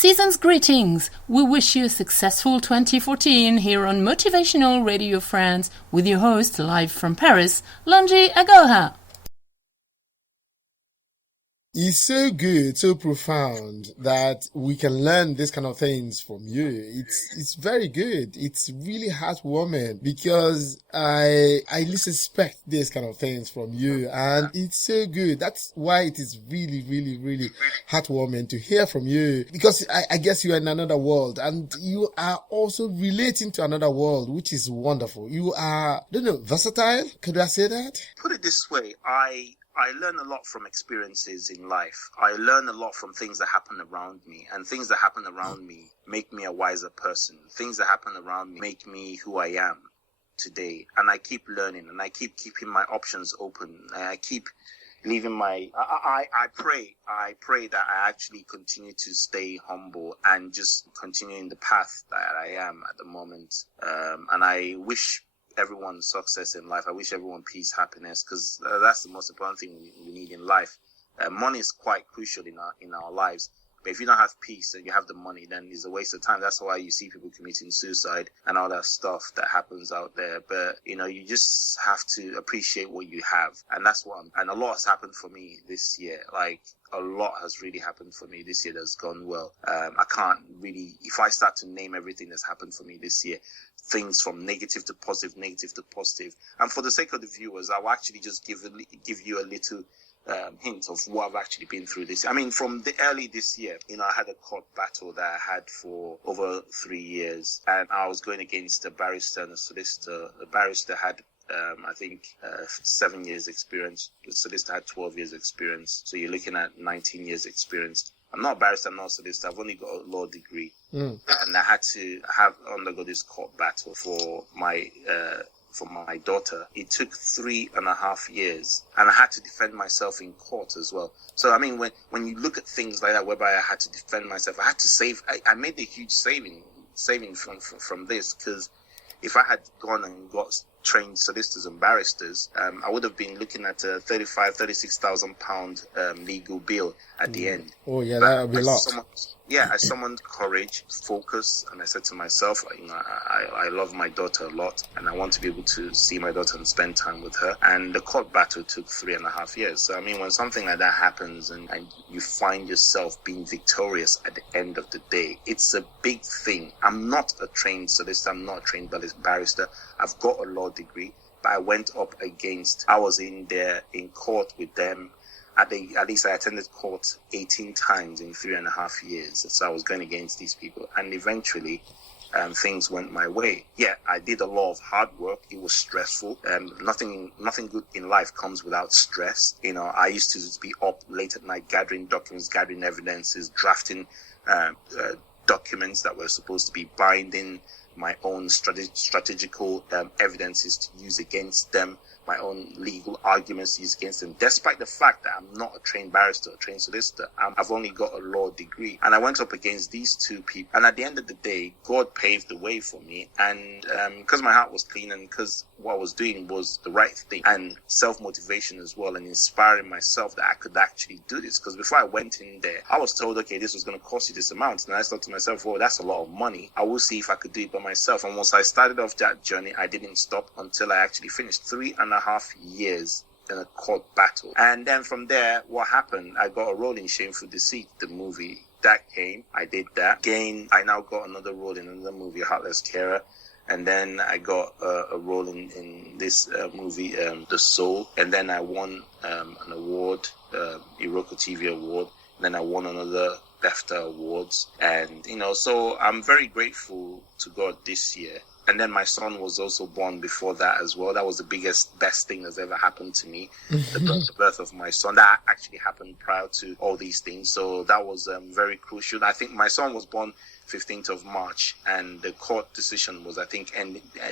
Season's greetings. We wish you a successful 2014 here on Motivational Radio France with your host live from Paris, Longi Agoha. It's so good, so profound that we can learn this kind of things from you. It's very good. It's really heartwarming because I suspect this kind of things from you, and it's so good. That's why it is really, really, really heartwarming to hear from you, because I guess you are in another world and you are also relating to another world, which is wonderful. You are, versatile. Could I say that? Put it this way, I learn a lot from experiences in life. I learn a lot from things that happen around me, and things that happen around me make me a wiser person. Things that happen around me make me who I am today. And I keep learning, and I keep keeping my options open. I keep leaving I pray that I actually continue to stay humble and just continue in the path that I am at the moment. And I wish everyone success in life. I wish everyone peace, happiness, because that's the most important thing we need in life. Money is quite crucial in our lives, but if you don't have peace and you have the money, then it's a waste of time. That's why you see people committing suicide and all that stuff that happens out there. But you just have to appreciate what you have, and that's and a lot has happened for me this year. Like, a lot has really happened for me this year that's gone well. I can't really, if I start to name everything that's happened for me this year, things from negative to positive. And for the sake of the viewers, I'll actually just give you a little hint of what I've actually been through this. I mean, from the early this year, I had a court battle that I had for over 3 years, and I was going against a barrister and a solicitor. The barrister had I think 7 years experience. The solicitor had 12 years experience. So you're looking at 19 years experience. I'm not a barrister, I'm not a solicitor. I've only got a law degree. And I had to undergo this court battle for my daughter. It took 3.5 years, and I had to defend myself in court as well. So I mean, when you look at things like that, whereby I had to defend myself, I had to save. I made a huge saving from this, because if I had gone and got trained solicitors and barristers, I would have been looking at a £35,000-36,000 legal bill at the end. Oh yeah, that would be a lot. I summoned courage, focus, and I said to myself, I love my daughter a lot, and I want to be able to see my daughter and spend time with her. And the court battle took 3.5 years. So I mean, when something like that happens and you find yourself being victorious at the end of the day, it's a big thing. I'm not a trained solicitor, I'm not a trained barrister. I've got a law degree, but I went up against, I was in court with them. At least I attended court 18 times in 3.5 years. So I was going against these people, and eventually things went my way. Yeah, I did a lot of hard work. It was stressful. Nothing good in life comes without stress. I used to be up late at night gathering documents, gathering evidences, drafting documents that were supposed to be binding, my own strategical evidences to use against them, my own legal arguments to use against them, despite the fact that I'm not a trained barrister or trained solicitor. I've only got a law degree. And I went up against these two people. And at the end of the day, God paved the way for me. And because my heart was clean, and because what I was doing was the right thing, and self-motivation as well, and inspiring myself that I could actually do this. Because before I went in there, I was told, okay, this was going to cost you this amount. And I thought to myself, well, that's a lot of money. I will see if I could do it by myself. And once I started off that journey, I didn't stop until I actually finished 3.5 years in a court battle. And then from there, what happened? I got a role in Shameful Deceit, the movie. That came. I did that. Again, I now got another role in another movie, Heartless Carer. And then I got a role in this movie, The Soul. And then I won an award, Iroko TV Award. And then I won another BAFTA Awards. And, so I'm very grateful to God this year. And then my son was also born before that as well. That was the best thing that's ever happened to me. The birth of my son. That actually happened prior to all these things. So that was very crucial. I think my son was born 15th of March, and the court decision was, I think,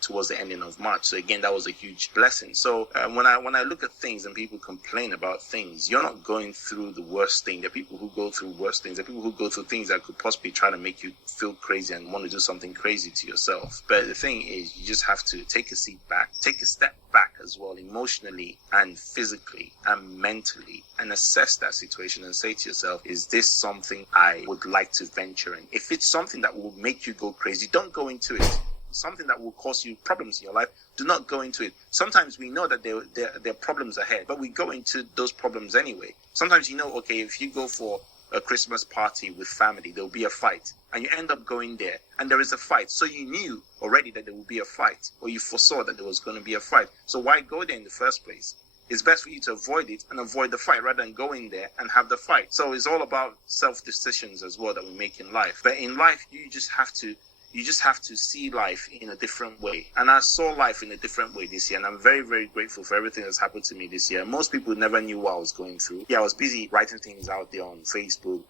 towards the ending of March. So again, that was a huge blessing. So when I look at things and people complain about things, you're not going through the worst thing. There are people who go through worse things. There are people who go through things that could possibly try to make you feel crazy and want to do something crazy to yourself. But the thing is, you just have to take a step back as well, emotionally and physically and mentally, and assess that situation and say to yourself, is this something I would like to venture in? If it's something that will make you go crazy, don't go into it. Something that will cause you problems in your life, do not go into it. Sometimes we know that there are problems ahead, but we go into those problems anyway. Sometimes okay, if you go for a Christmas party with family, there'll be a fight, and you end up going there and there is a fight. So you knew already that there would be a fight, or you foresaw that there was going to be a fight. So why go there in the first place? It's best for you to avoid it and avoid the fight rather than go in there and have the fight. So it's all about self-decisions as well that we make in life. But in life, you just have to see life in a different way. And I saw life in a different way this year. And I'm very, very grateful for everything that's happened to me this year. Most people never knew what I was going through. Yeah, I was busy writing things out there on Facebook,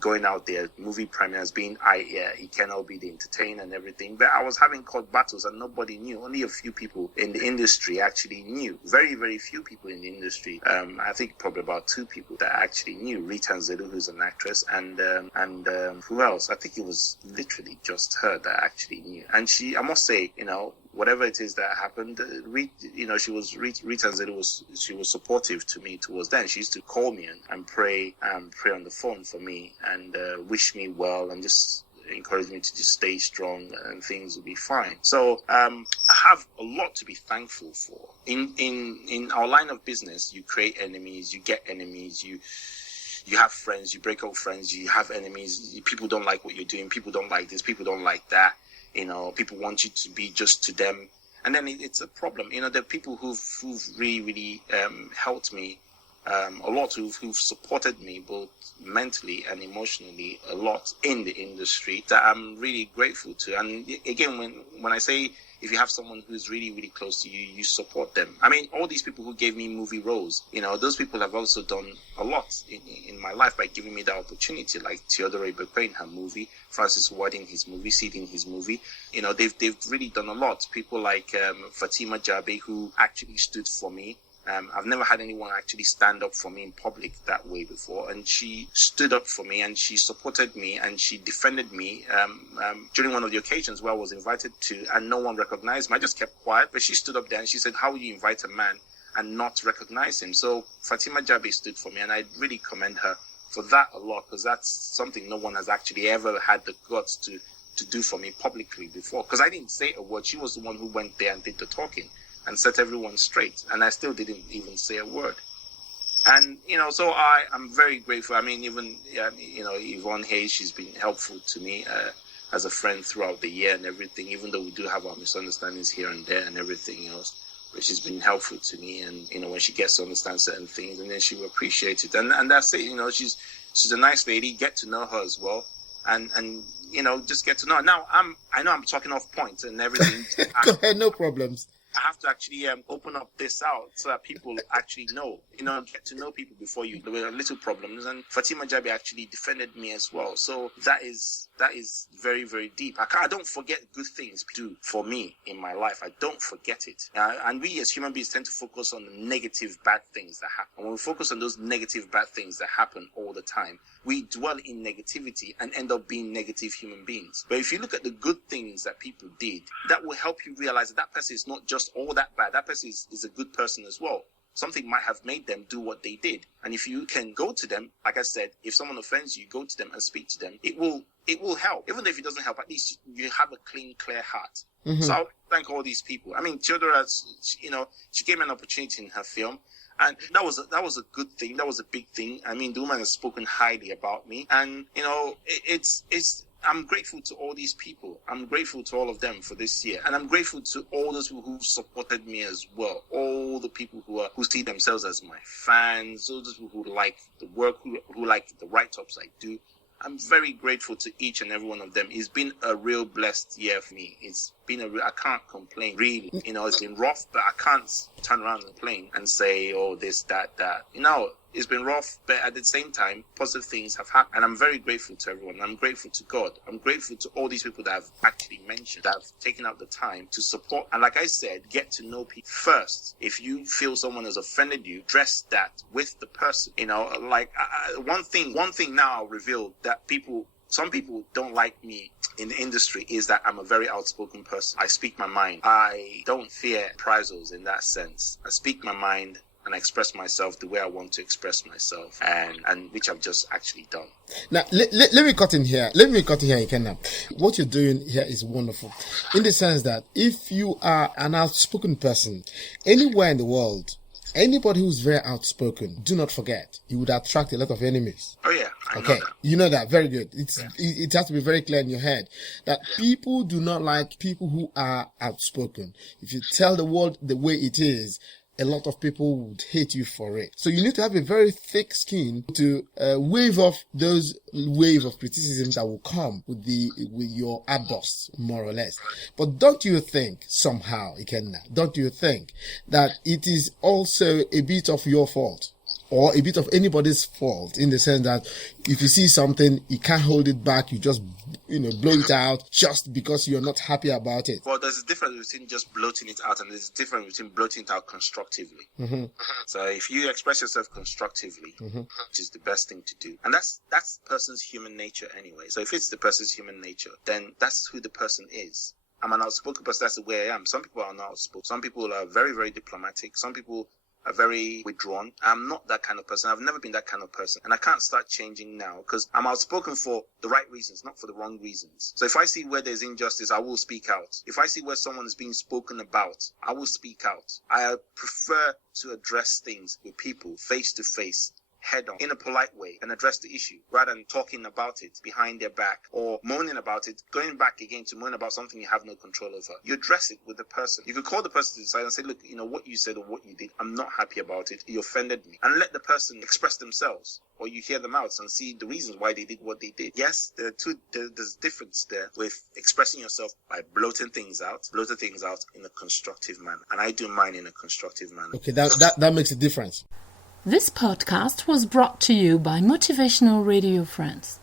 going out there, movie premieres, being Ikenna will be the entertainer and everything. But I was having court battles and nobody knew. Only a few people in the industry actually knew. Very, very few people in the industry. I think probably about 2 people that actually knew. Rita Nzedu, who's an actress, and who else? I think it was literally just her that actually knew. And she, I must say, whatever it is that happened, Rita Nzedu she was supportive to me towards then. She used to call me and pray on the phone for me and wish me well and just encourage me to just stay strong and things will be fine. So I have a lot to be thankful for. In our line of business, you create enemies, you get enemies, you have friends, you break up friends, you have enemies, people don't like what you're doing, people don't like this, people don't like that, people want you to be just to them. And then it's a problem. There are people who've really, really helped me a lot, who've supported me both mentally and emotionally a lot in the industry that I'm really grateful to. And again, when I say, if you have someone who's really, really close to you, you support them. I mean, all these people who gave me movie roles, those people have also done a lot in my life by giving me the opportunity, like Theodore Ibekwe in her movie, Francis Ward in his movie, Sid in his movie. They've really done a lot. People like Fatima Jabe, who actually stood for me. I've never had anyone actually stand up for me in public that way before, and she stood up for me and she supported me and she defended me during one of the occasions where I was invited to and no one recognized me. I just kept quiet, but she stood up there and she said, how will you invite a man and not recognize him? So Fatima Jabe stood for me, and I really commend her for that a lot, because that's something no one has actually ever had the guts to do for me publicly before, because I didn't say a word. She was the one who went there and did the talking and set everyone straight, and I still didn't even say a word. And so I'm very grateful. I mean, even Yvonne Hayes, she's been helpful to me as a friend throughout the year and everything, even though we do have our misunderstandings here and there and everything else, but she's been helpful to me. And when she gets to understand certain things, and then she will appreciate it, and that's it. She's a nice lady. Get to know her as well, and just get to know her. Now I know I'm talking off point and everything. Go ahead, no problems. I have to actually open up this out so that people actually know, get to know people before you. There were little problems, and Fatima Jabe actually defended me as well. So that is very, very deep. I don't forget good things do for me in my life. I don't forget it. And we as human beings tend to focus on the negative, bad things that happen. And when we focus on those negative, bad things that happen all the time, we dwell in negativity and end up being negative human beings. But if you look at the good things that people did, that will help you realize that person is not just all that bad. That person is a good person as well. Something might have made them do what they did. And if you can go to them, like I said, if someone offends you, go to them and speak to them. It will help. Even though if it doesn't help, at least you have a clean, clear heart. Mm-hmm. So I would thank all these people. I mean, Theodora, she gave me an opportunity in her film. And that was a good thing. That was a big thing. I mean, the woman has spoken highly about me. And, I'm grateful to all these people. I'm grateful to all of them for this year. And I'm grateful to all those who supported me as well. All the people who see themselves as my fans, all those people who like the work, who like the write-ups I do. I'm very grateful to each and every one of them. It's been a real blessed year for me. It's been I can't complain, really. It's been rough, but I can't turn around and complain and say, oh, this, that. It's been rough, but at the same time, positive things have happened. And I'm very grateful to everyone. I'm grateful to God. I'm grateful to all these people that I've actually mentioned, that have taken out the time to support. And like I said, get to know people first. If you feel someone has offended you, address that with the person. One thing now I'll reveal that some people don't like me in the industry is that I'm a very outspoken person. I speak my mind. I don't fear reprisals in that sense. I speak my mind and I express myself the way I want to express myself, and which I've just actually done. Now, let me cut in here. Ikenna. What you're doing here is wonderful, in the sense that if you are an outspoken person anywhere in the world, anybody who's very outspoken, do not forget, you would attract a lot of enemies. Oh yeah, I know that. You know that, very good. It has to be very clear in your head that people do not like people who are outspoken. If you tell the world the way it is, a lot of people would hate you for it. So you need to have a very thick skin to wave off those wave of criticism that will come with your outbursts, more or less. But don't you think somehow, Ikenna, don't you think that it is also a bit of your fault? Or a bit of anybody's fault, in the sense that if you see something, you can't hold it back, you just, blow it out just because you're not happy about it. Well, there's a difference between just bloating it out, and there's a difference between bloating it out constructively. Mm-hmm. So if you express yourself constructively, which is the best thing to do, and that's the person's human nature anyway. So if it's the person's human nature, then that's who the person is. I'm an outspoken person, that's the way I am. Some people are not outspoken. Some people are very, very diplomatic. Some people are very withdrawn. I'm not that kind of person. I've never been that kind of person. And I can't start changing now because I'm outspoken for the right reasons, not for the wrong reasons. So if I see where there's injustice, I will speak out. If I see where someone is being spoken about, I will speak out. I prefer to address things with people face to face, head on, in a polite way, and address the issue rather than talking about it behind their back or moaning about it, going back again to moan about something you have no control over. You address it with the person. You could call the person to the side and say, look, what you said or what you did, I'm not happy about it. You offended me. And let the person express themselves, or you hear them out and see the reasons why they did what they did. Yes, there's a difference there with expressing yourself by bloating things out in a constructive manner. And I do mine in a constructive manner. Okay, that makes a difference. This podcast was brought to you by Motivational Radio Friends.